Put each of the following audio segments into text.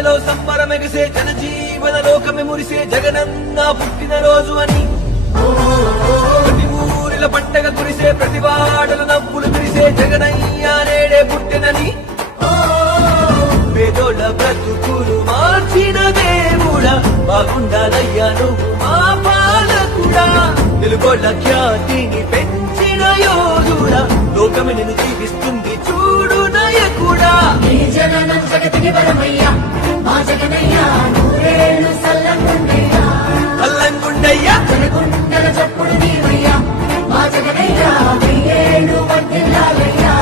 గుండెలో సంబరమెగసే జనజీవన లోకమే మురిసే జగనన్న పుట్టిన రోజు అని ప్రతి ఊరిల పండగ కురిసే ప్రతి వాడల నవ్వులు కురిసే జగనయ్య నేడే పుట్టినని పేదోళ్ళ బ్రతుకులు మార్చిన దేవుడా బాగుండాలయ్యా నువ్వు మా పాలకుడా తెలుగోళ్ళ ఖ్యాతిని పెంచిన యోధుడా లోకమే నిన్ను జీవిస్తుంది చూడు నాయకుడా జగనం జగతికి వరమయ్యా మా జగనయ్యా నూరేళ్ళు సల్లంగుండయ్యా అల్లంగుండయ్యా జనగుండల చప్పుడు నీవయ్యా మా జగనయ్యా వెయ్యేళ్ళు వర్ధిల్లాలయ్యా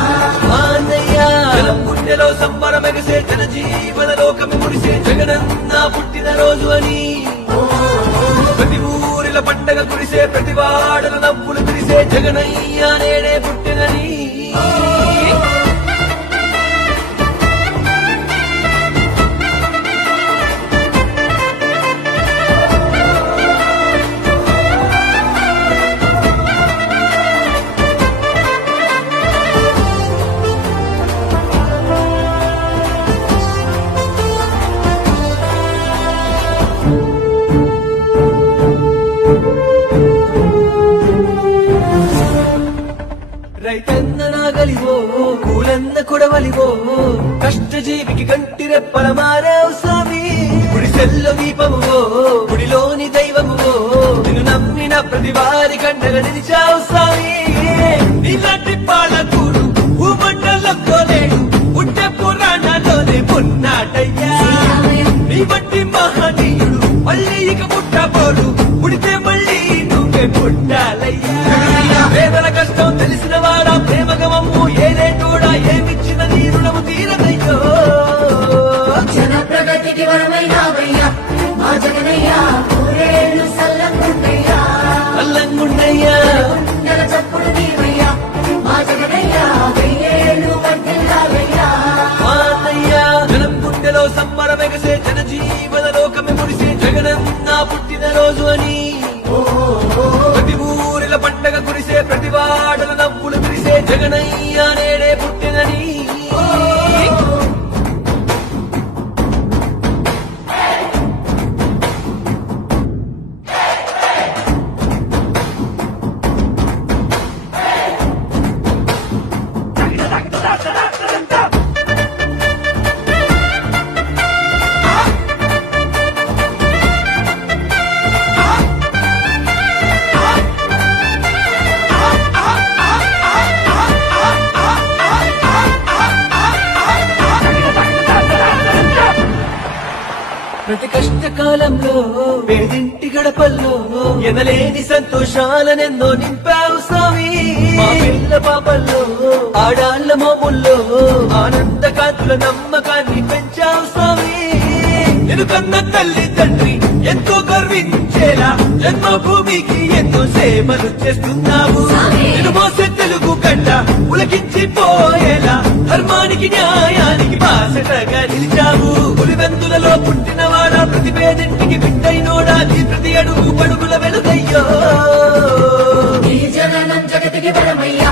ఆనయ్యా జనం గుండెలో సంబరమెగసే జనజీవన లోకమే మురిసే జగనన్న పుట్టిన రోజు అని ప్రతి ఊరిల పండగ కురిసే ప్రతి వాడల నవ్వులు కురిసే జగనయ్య నేడే పుట్టినని రైతన్న నాగలివో కూలన్న కొడవలివో కష్టజీవికి కంటి రెప్పల మారావు స్వామి గుడిసెల్లో దీపమువో గుడిలోని దైవమువో నిన్ను నమ్మిన ప్రతి వారి కండగా నిలిచావు స్వామి నీలాంటి పాలకూరు భూమండలంలో లేడు పుట్టే పురాణాల్లోనే ఉన్నాడయ్యా నీ బట్టి మహనీయుడు మళ్ళీ ఇక పుట్టబోడు పుడితే మళ్ళీ నువ్వే పుట్టాలయ్యా పేదల కష్టం తెలిసిన వాడా ప్రేమగమము ఏదే కూడా ఏమిచ్చిన నీ రుణము తీరదయ్యో జన ప్రగతికి వరమైనావయ్యా మా జగనయ్యా నూరేళ్ళు సల్లంగుండయ్యా అల్లంగుండయ్యా జనగుండల చప్పుడు నీవయ్యా మా జగనయ్యా వెయ్యేళ్ళు వర్ధిల్లాలయ్యా ఆనయ్యా జనం గుండెలో సంబరమెగసే జనజీవన లోకమే మురిసే జగనన్న పుట్టిన రోజు అని ప్రతి ఊరిల పండగ కురిసే ప్రతి వాడల నవ్వులు కురిసే జగనయ్య నేడే పుట్టినని ప్రతి కష్టకాలంలో పేదింటి గడపల్లో ఎనలేని సంతోషాలనెన్నో నింపావు స్వామి మా పిల్ల పాపల్లో ఆడాళ్ళ మోముల్లో ఆనంద కాంతుల నమ్మకాన్ని పెంచావు స్వామి నిన్ను కన్న తల్లి తండ్రి ఎంతో గర్వించేలా జన్మభూమికి ఎంతో సేవలు చేస్తున్నావు నిన్ను మోసే తెలుగు గడ్డ ఉలకించిపోయేలా ధర్మానికి న్యాయానికి బాసటగా నిలిచావు పులివెందులలో పుట్టినవాడా ప్రతి పేదింటికి బిడ్డైనోడా నీ ప్రతి అడుగు పడుగుల వెలుగయ్యో నీ జగనం జగతికి వరమయ్యా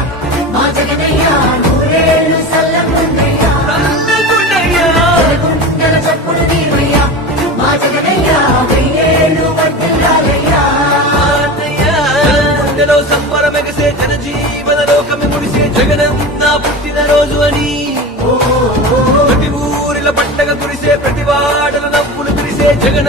మా జగనయ్యా నూరేళ్ళు సల్లంగుండయ్యా అల్లంగుండయ్యా జనగుండల చప్పుడు నీవయ్యా మా జగనయ్యా వెయ్యేళ్ళు వర్ధిల్లాలయ్యా ఆనయ్యా గుండెలో సంబరమెగసే జనజీవన లోకమే మురిసే జగనన్న పుట్టిన రోజు అని ప్రతి ఊరిల పండగ కురిసే ప్రతి వాడల నవ్వులు కురిసే జగన